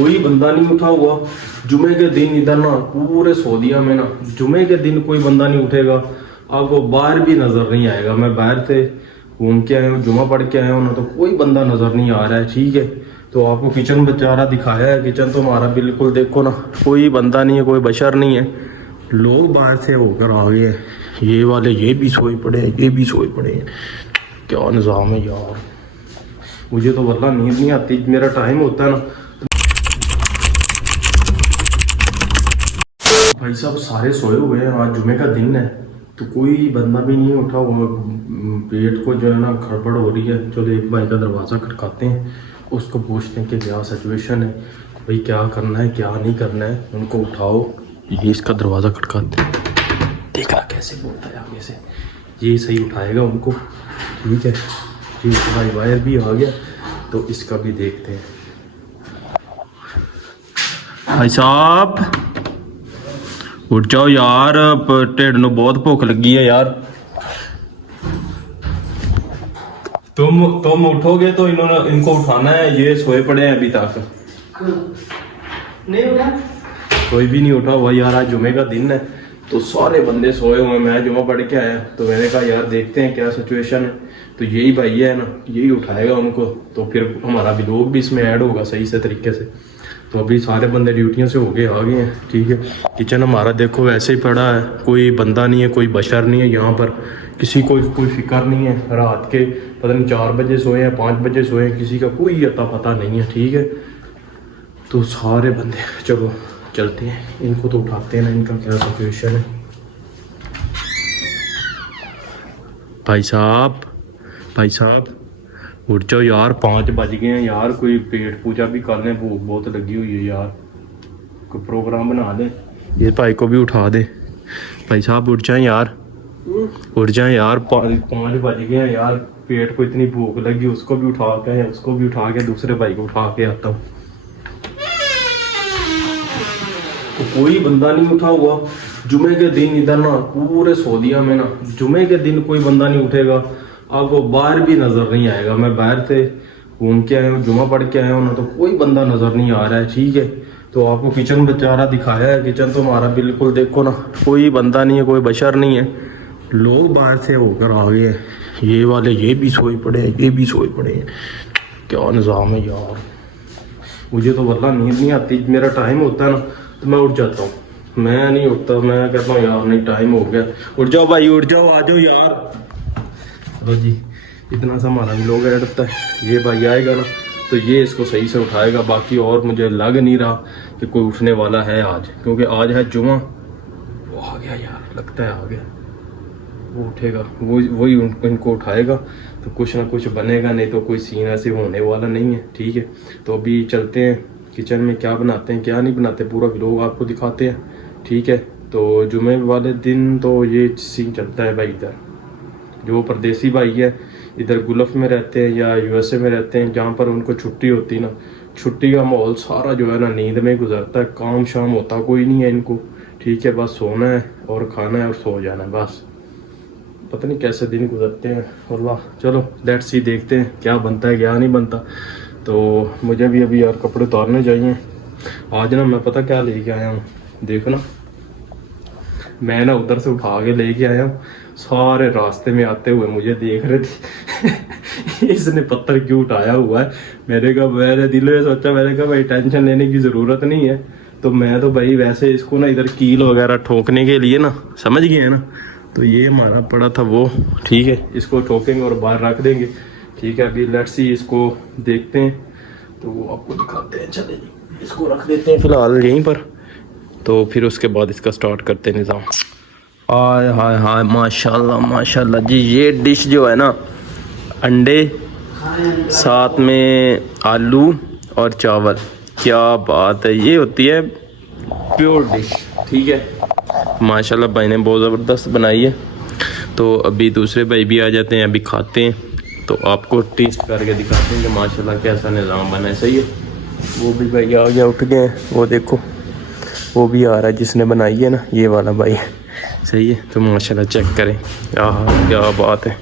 कोई बंदा नहीं उठा हुआ। जुमे के दिन इधर ना पूरे सऊदीया में ना जुमे के दिन कोई बंदा नहीं उठेगा, आपको बाहर भी नजर नहीं आएगा। मैं बाहर से घूम के आया हूँ, जुमा पढ़ के आया हूँ ना, तो कोई बंदा नजर नहीं आ रहा है। ठीक है, तो आपको किचन बेचारा दिखाया है, किचन तो हमारा बिल्कुल देखो ना, कोई बंदा नहीं है, कोई बशर नहीं है। लोग बाहर से होकर आ गए हैं, ये वाले ये भी सोए पड़े हैं, ये भी सोए पड़े हैं। क्या निज़ाम है यार, मुझे तो वल्लाह नींद नहीं आती। मेरा टाइम होता है ना, भाई साहब सारे सोए हुए हैं, आज जुमे का दिन है तो कोई बंदा भी नहीं उठा हुआ। पेट को जो है ना गड़बड़ हो रही है। चलो एक भाई का दरवाज़ा खटकाते हैं, उसको पूछते हैं कि क्या सिचुएशन है भाई, क्या करना है क्या नहीं करना है। उनको उठाओ, ये इसका दरवाज़ा खटकाते हैं, देखा कैसे बोलता है आगे से, ये सही उठाएगा उनको। ठीक है जी, भाई वायर भी आ गया तो इसका भी देखते हैं। भाई साहब उठ जाओ यार, ढिड नूं बहुत भुख लगी है यार। तुम उठोगे तो इनको उठाना है, ये सोए पड़े हैं अभी तक। नहीं उठा, कोई भी नहीं उठा हुआ यार। आज जुमे का दिन है तो सारे बंदे सोए हुए हैं। मैं जुमा पढ़ के आया तो मैंने कहा यार देखते हैं क्या सिचुएशन है। तो यही भाई है ना, यही उठाएगा उनको, तो फिर हमारा भी लोग भी इसमें ऐड होगा सही से तरीके से। तो अभी सारे बंदे ड्यूटियों से होके आ गए हैं। ठीक है, किचन हमारा देखो वैसे ही पड़ा है, कोई बंदा नहीं है, कोई बशर नहीं है यहाँ पर, किसी को कोई फिक्र नहीं है। रात के पता नहीं 4 बजे सोए हैं, 5 बजे सोए हैं, किसी का कोई अता पता नहीं है। ठीक है, तो सारे बंदे चलो चलते हैं, इनको तो उठाते हैं ना, इनका क्या सिचुएशन है। भाई साहब उठ जाओ यार, 5 बज गए हैं यार, कोई पेट पूजा भी कर लें, भूख बहुत लगी हुई है यार, कोई प्रोग्राम बना लें। ये भाई को भी उठा दे। भाई साहब उठ जाएं यार, उठ जाएं यार, 5 बज गए हैं यार, पेट को इतनी भूख लगी। उसको भी उठा के दूसरे भाई को उठा के आता हूँ। तो कोई बंदा नहीं उठा हुआ। जुमे के दिन इधर ना पूरे सऊदीया में ना जुमे के दिन कोई बंदा नहीं उठेगा, आपको बाहर भी नजर नहीं आएगा। मैं बाहर से घूम के आया हूँ, जुमा पढ़ के आया हूँ ना, तो कोई बंदा नजर नहीं आ रहा है। ठीक है, तो आपको किचन बेचारा दिखाया है, किचन तो हमारा बिल्कुल देखो ना, कोई बंदा नहीं है, कोई बशर नहीं है। लोग बाहर से होकर आ गए हैं, ये वाले ये भी सोए पड़े हैं, ये भी सोए पड़े हैं। क्या निज़ाम है यार, मुझे तो वल्लाह नींद नहीं आती। मेरा टाइम होता है ना तो मैं उठ जाता हूँ, मैं नहीं उठता। मैं कहता हूँ यार नहीं टाइम हो गया, उठ जाओ भाई उठ जाओ, आ जाओ यार। चलो जी, इतना सा हमारा भी लोग ऐड होता है। ये भाई आएगा ना तो ये इसको सही से उठाएगा। बाकी और मुझे लग नहीं रहा कि कोई उठने वाला है आज, क्योंकि आज है जुमा। वो आ गया यार, लगता है आ गया, वो उठेगा, वही इनको उठाएगा तो कुछ ना कुछ बनेगा, नहीं तो कोई सीन ऐसे होने वाला नहीं है। ठीक है, तो अभी चलते हैं किचन में, क्या बनाते हैं क्या नहीं बनाते पूरा व्लॉग आपको दिखाते हैं। ठीक है, तो जुमे वाले दिन तो ये सीन चलता है भाई। इधर जो परदेसी भाई है, इधर गुल्फ में रहते हैं या यूएसए में रहते हैं, जहाँ पर उनको छुट्टी होती है ना, छुट्टी का माहौल सारा जो है ना नींद में गुजरता है। काम शाम होता कोई नहीं है इनको। ठीक है, बस सोना है और खाना है और सो जाना है बस। पता नहीं कैसे दिन गुजरते हैं वल्लाह। चलो लेट्स सी, देखते हैं क्या बनता है क्या नहीं बनता। तो मुझे भी अभी यार कपड़े उतारने चाहिए। आज ना मैं पता क्या लेके आया हूँ, देखो ना, मैं ना उधर से उठा के लेके आया हूँ। सारे रास्ते में आते हुए मुझे देख रहे थे इसने पत्थर क्यों उठाया हुआ है। मेरे दिल में सोचा, मैंने कहा भाई टेंशन लेने की ज़रूरत नहीं है। तो मैं तो भाई वैसे इसको ना इधर कील वगैरह ठोकने के लिए ना, समझ गए ना, तो ये हमारा पड़ा था वो। ठीक है, इसको ठोकेंगे और बाहर रख देंगे। ठीक है, अभी लेट्स सी, इसको देखते हैं तो वो आपको दिखाते हैं। चले जी, इसको रख देते हैं फिलहाल यहीं पर, तो फिर उसके बाद इसका स्टार्ट करते हैं निज़ाम। हाय हाय हाय, माशाल्लाह माशाल्लाह जी। ये डिश जो है ना, अंडे साथ में आलू और चावल, क्या बात है, ये होती है प्योर डिश। ठीक है, माशाल्लाह भाई ने बहुत ज़बरदस्त बनाई है। तो अभी दूसरे भाई भी आ जाते हैं, अभी खाते हैं तो आपको टेस्ट करके दिखाते हैं कि माशाल्लाह कैसा निज़ाम बना है। सही है, वो भी भाई आ गया, उठ गए, वो देखो वो भी आ रहा है जिसने बनाई है ना, ये वाला भाई। सही है, तो माशाल्लाह चेक करें, क्या बात है।